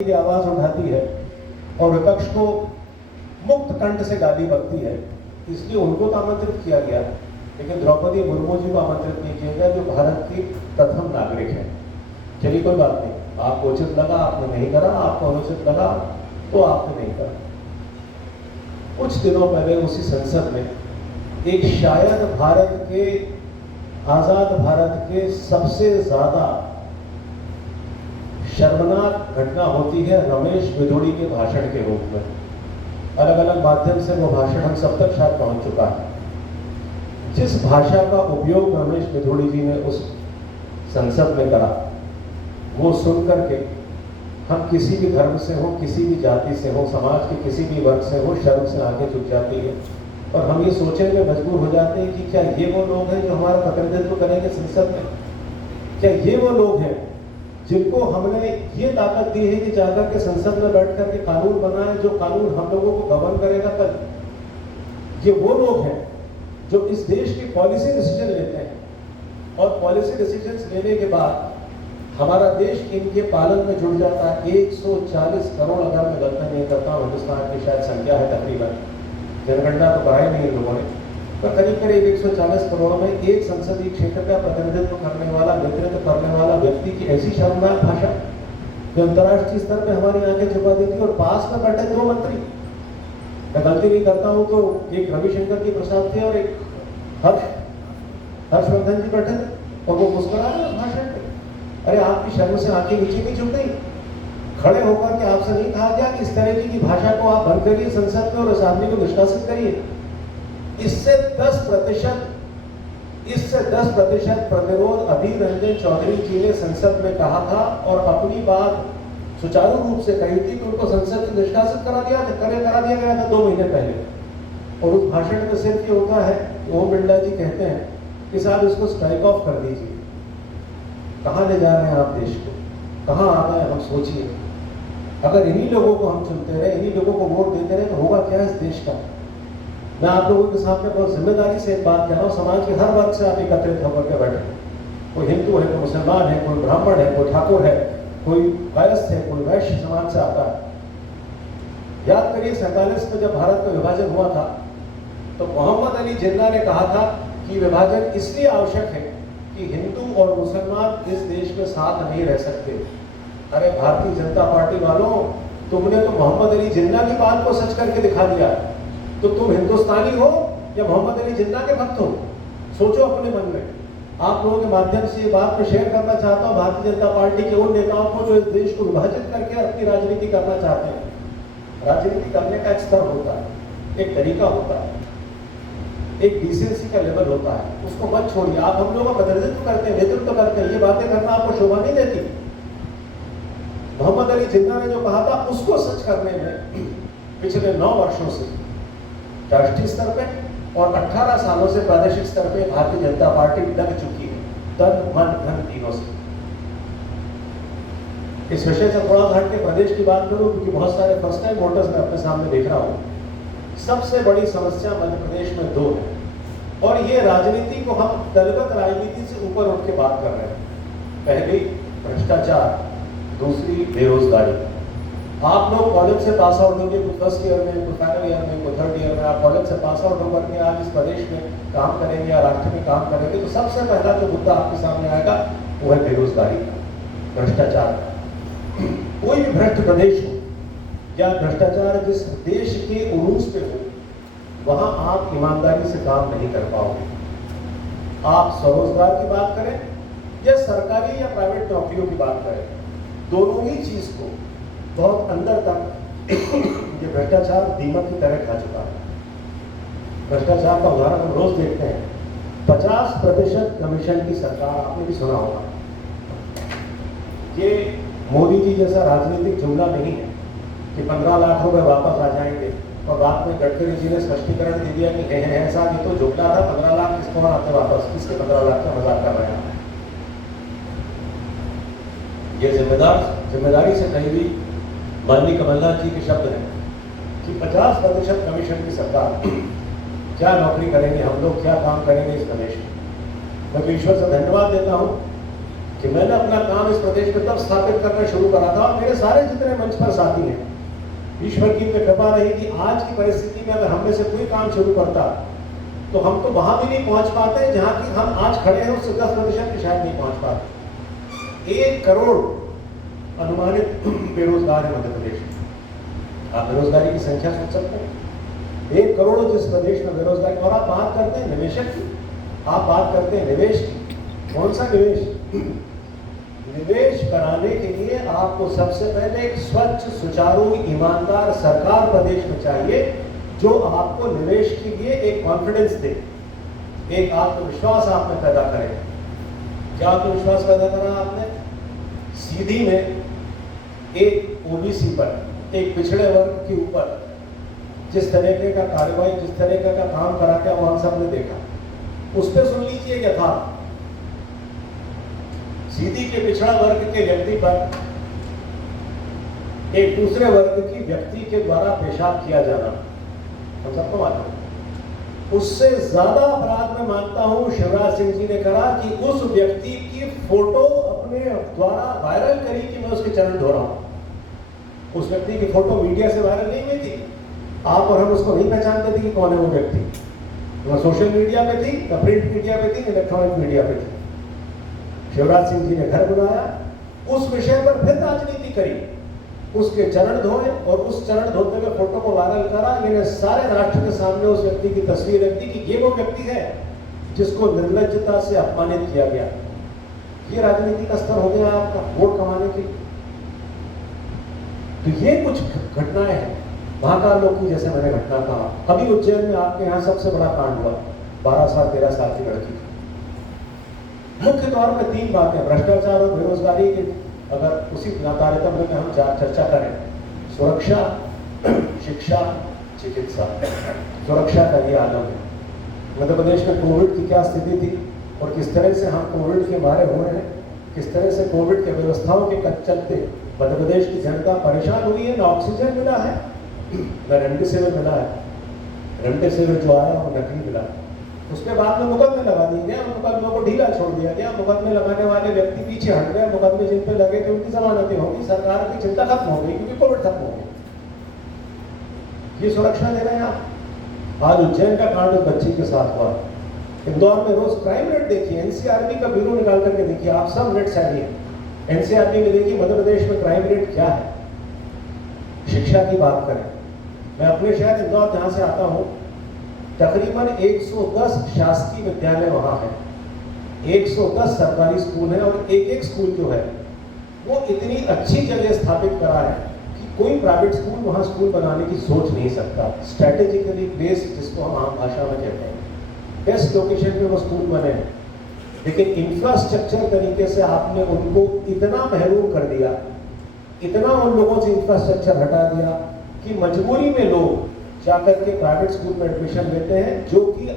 की आवाज उठाती है और विपक्ष को मुक्त कंठ से गाली बकती है, इसलिए उनको तो आमंत्रित किया गया, लेकिन द्रौपदी मुर्मू जी को आमंत्रित नहीं किया गया, जो भारत की प्रथम नागरिक है। चलिए कोई बात नहीं, आपको उचित लगा आपने नहीं करा, आपको अनुचित लगा तो आपने नहीं करा। कुछ दिनों पहले उसी संसद में एक शायद भारत के आजाद भारत के सबसे ज्यादा शर्मनाक घटना होती है रमेश बिधूड़ी के भाषण के रूप में। अलग अलग माध्यम से वो भाषण हम सब तक शायद पहुंच चुका है। जिस भाषा का उपयोग रमेश बिधूड़ी जी ने उस संसद में करा, वो सुन करके हम किसी भी धर्म से हो, किसी भी जाति से हो, समाज के किसी भी वर्ग से हो, शर्म से आगे झुक जाती है और हम ये सोचने में मजबूर हो जाते हैं कि क्या ये वो लोग हैं जो हमारा प्रतिनिधित्व करेंगे संसद में? क्या ये वो लोग हैं जिनको हमने ये ताकत दी है कि जाकर के संसद में बैठ करके कानून बनाए, जो कानून हम लोगों को गवर्न करेगा कल? ये वो लोग हैं जो इस देश की पॉलिसी डिसीजन लेते हैं और पॉलिसी डिसीजन लेने के बाद हमारा देश इनके पालन में जुड़ जाता है। 140 करोड़, अगर मैं गलती नहीं करता हूँ, हिंदुस्तान की शायद संख्या है तकरीबन, जनगणना तो बढ़ाई नहीं इन लोगों ने, पर करीब करीब 140 करोड़ में एक संसदीय क्षेत्र का प्रतिनिधित्व करने वाला, नेतृत्व करने वाला व्यक्ति की ऐसी शर्मनाक भाषा जो अंतर्राष्ट्रीय स्तर पे हमारी आंखें झुका देती, और पास में बैठे 2 मंत्री, मैं गलती नहीं करता हूं तो एक रविशंकर जी प्रसाद थे और एक हर्षवर्धन जी बैठे थे, और वो मुस्कुरा रहे भाषण पे। अरे आपकी शर्म से आंखें नीचे की झुक गई? खड़े होकर के आपसे नहीं कहा गया कि इस तरह की भाषा को आप बंद करिए संसद में और इस आदमी को निष्कासित करिए? इससे 10% प्रतिरोध अधीर रंजन चौधरी जी ने संसद में कहा था और अपनी बात सुचारू रूप से कही थी कि उनको संसद से निष्कासित करा दिया गया था 2 महीने पहले। और उस भाषण में सिर्फ ये होता है कि ओम बिरला जी कहते हैं कि साहब इसको स्ट्राइक ऑफ कर दीजिए। कहाँ ले जा रहे हैं आप देश को? कहाँ आ गए हम? सोचिए, अगर इन्हीं लोगों को हम चुनते रहे, इन्हीं लोगों को वोट देते रहे, तो होगा क्या इस देश का? मैं आप लोगों के सामने बहुत जिम्मेदारी से एक बात कह रहा हूँ, समाज के हर वर्ग से आप एकत्रित होकर के बैठे, कोई हिंदू है, कोई मुसलमान है, कोई ब्राह्मण है, कोई ठाकुर है, कोई कायस्थ है, कोई वैश्य समाज से आता है। याद करिए 47 में जब भारत का विभाजन हुआ था तो मोहम्मद अली जिन्ना ने कहा था कि विभाजन इसलिए आवश्यक है कि हिंदू और मुसलमान इस देश में साथ नहीं रह सकते। अरे भारतीय जनता पार्टी वालों, तुमने तो मोहम्मद अली जिन्ना की बात को सच करके दिखा दिया। तो तुम हिंदुस्तानी हो या मोहम्मद अली जिन्ना के भक्त हो? सोचो अपने मन में। आप लोगों के माध्यम से ये बात मैं शेयर करना चाहता हूँ भारतीय जनता पार्टी के उन नेताओं को जो इस देश को विभाजित करके अपनी राजनीति करना चाहते हैं। राजनीति करने का एक स्तर होता है, एक तरीका होता है, एक डिसेंसी का लेवल होता है, उसको मत छोड़िए। आप हम लोगों का प्रतिनिधित्व करते हैं, नेतृत्व करते हैं, ये बातें करना आपको शोभा नहीं देती। मोहम्मद अली जिन्ना ने जो कहा था उसको सच करने में पिछले 9 वर्षों से राष्ट्रीय स्तर पे और 18 सालों से प्रादेशिक स्तर पे भारतीय जनता पार्टी लग चुकी है, तन मन धन तीनों से। इस विषय से थोड़ा हट के प्रदेश की बात करूं, क्योंकि बहुत सारे फर्स्ट टाइम वोटर्स मैं अपने सामने देख रहा हूं। सबसे बड़ी समस्या मध्य प्रदेश में 2 है, और ये राजनीति को हम दलगत राजनीति से ऊपर उठ के बात कर रहे हैं। पहली भ्रष्टाचार, दूसरी बेरोजगारी। आप लोग कॉलेज से पास आउट होंगे, कोई फर्स्ट ईयर में, कोई फाइनल ईयर में, कोई थर्ड ईयर में, आप कॉलेज से पास आउट होकर के आज इस प्रदेश में काम करेंगे या राष्ट्र में काम करेंगे, तो सबसे पहला जो मुद्दा आपके सामने आएगा वो है बेरोजगारी का, भ्रष्टाचार का। कोई भी भ्रष्ट प्रदेश हो या भ्रष्टाचार जिस देश के उरूज पे हो, वहां आप ईमानदारी से काम नहीं कर पाओगे। आप स्वरोजगार की बात करें या सरकारी या प्राइवेट नौकरियों की बात करें, दोनों ही चीज को बहुत अंदर तक ये भ्रष्टाचार दीमक की तरह खा चुका है। भ्रष्टाचार का उदाहरण हम रोज देखते हैं। 50% कमीशन की सरकार, आपने भी सुना होगा। ये मोदी जी जैसा राजनीतिक जुमला नहीं है कि 15 लाख रुपए वापस आ जाएंगे, और रात में गडकरी जी ने स्पष्टीकरण दे दिया कि ऐसा ये तो जुमला था, 15 लाख किसको आते वापस, किसके 15 लाख का मजाक कर रहे हैं। ये जिम्मेदारी से कहीं भी माननीय कमलनाथ जी के शब्द हैं कि 50% कमीशन की सरकार, क्या नौकरी करेंगे हम लोग, क्या काम करेंगे इस प्रदेश में? मैं तो ईश्वर से धन्यवाद देता हूँ कि मैंने अपना काम इस प्रदेश में तब स्थापित करना शुरू करा था, और मेरे सारे जितने मंच पर साथी हैं, ईश्वर की कृपा रही कि आज की परिस्थिति में अगर हम में से कोई काम शुरू करता तो हम तो वहां भी नहीं पहुंच पाते जहां की हम आज खड़े हैं, उससे 10% भी शायद नहीं पहुंच पाते। 1 करोड़ अनुमानित बेरोजगार है मध्य प्रदेश में। आप बेरोजगारी की संख्या सोच सकते हैं, 1 करोड़ जिस प्रदेश में बेरोजगारी। और आप बात करते हैं निवेशक की, आप बात करते हैं निवेश की। कौन सा निवेश? निवेश कराने के लिए आपको सबसे पहले एक स्वच्छ, सुचारू, ईमानदार सरकार प्रदेश में चाहिए, जो आपको निवेश के लिए एक कॉन्फिडेंस दे, एक आत्मविश्वास आप में पैदा करे। क्या आत्मविश्वास पैदा करा आपने? सीधी में एक ओबीसी पर, एक पिछड़े वर्ग के ऊपर जिस तरीके का कार्रवाई, जिस तरीके का काम करा के हम सबने देखा, उस पर सुन लीजिए यथार्थ। सीधी के पिछड़ा वर्ग के व्यक्ति पर एक दूसरे वर्ग की व्यक्ति के द्वारा पेशाब किया जाना, हम सबको मालूम है। उससे ज्यादा अपराध में मानता हूं शिवराज सिंह जी ने करा कि उस व्यक्ति की फोटो अपने द्वारा वायरल करी कि मैं उसके चरण धो रहा हूं। उस व्यक्ति की फोटो मीडिया से वायरल नहीं हुई थी, आप और हम उसको नहीं पहचानते थे कि कौन है वो व्यक्ति। न सोशल मीडिया पे थी, न प्रिंट मीडिया पे थी, न इलेक्ट्रॉनिक मीडिया पे थी। शिवराज सिंह जी ने घर बनाया, उस विषय पर फिर राजनीति करी, उसके चरण धोए और उस चरण धोते हुए फोटो को वायरल करा। इन्हें सारे राष्ट्र के सामने उस व्यक्ति की तस्वीर रख दी कि ये वो व्यक्ति है जिसको निर्लज्जता से अपमानित किया गया। ये राजनीति का स्तर हो गया आपका वोट कमाने के लिए। तो ये कुछ घटनाएं हैं महाकाल लोक की, जैसे मैंने घटना कहा। अभी उज्जैन में आपके यहाँ सबसे बड़ा कांड हुआ, 12 साल 13 साल की लड़की। मुख्य तौर पर 3 बातें, भ्रष्टाचार और बेरोजगारी के, अगर उसी तारतम्य में हम चर्चा करें, सुरक्षा, शिक्षा, चिकित्सा। सुरक्षा का ये आलम है। मध्य प्रदेश में कोविड की क्या स्थिति थी और किस तरह से हम कोविड के मारे हुए हैं, किस तरह से कोविड के व्यवस्थाओं के चलते मध्य प्रदेश की जनता परेशान हुई है। न ऑक्सीजन मिला है, न रेमडेसिविर मिला है। रेमडेसिविर जो आया वो नकली मिला। उसके बाद में मुकदमे लगा दिए गए, मुकदमों को ढीला छोड़ दिया गया। मुकदमे लगाने वाले व्यक्ति पीछे हट गए, मुकदमे जिन पे लगे थे उनकी जमानतें होगी, सरकार की चिंता खत्म हो गई क्योंकि कोविड खत्म हो गई। ये सुरक्षा दे रहे हैं आप। आज उज्जैन का कांड उस बच्ची के साथ हुआ। इंदौर में रोज क्राइम रेट देखिए, एनसीआरबी का ब्यूरो निकाल करके देखिए, आप सब नेट सैली है। एनसीआरबी में देखिए मध्य प्रदेश में क्राइम रेट क्या है। शिक्षा की बात करें, मैं अपने शहर इंदौर जहां से आता हूं, तकरीबन 110 शासकीय विद्यालय वहां है, 110 सरकारी स्कूल है, और एक स्कूल जो है वो इतनी अच्छी जगह स्थापित करा है कि कोई प्राइवेट स्कूल वहां स्कूल बनाने की सोच नहीं सकता। स्ट्रेटेजिकली प्लेस, जिसको हम आम भाषा में कहते हैं, बेस्ट लोकेशन पे वो स्कूल बने हैं। लेकिन इंफ्रास्ट्रक्चर तरीके से आपने उनको इतना महरूम कर दिया, इतना उन लोगों से इंफ्रास्ट्रक्चर हटा दिया कि मजबूरी में लोग जाकर के प्राइवेट स्कूल में एडमिशन लेते हैं, जो कि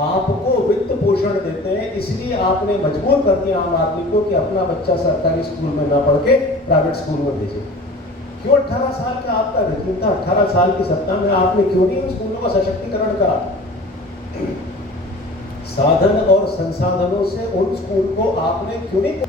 आपको वित्त पोषण देते हैं। इसलिए आपने मजबूर कर दिया आम आदमी को कि अपना बच्चा सरकारी स्कूल में ना पढ़ के प्राइवेट स्कूल में भेजे। क्यों? 18 साल का आपका रिज्यूम था, 18 साल की सत्ता में आपने क्यों नहीं उन स्कूलों का सशक्तिकरण करा? साधन और संसाधनों से उन स्कूल को आपने क्यों नहीं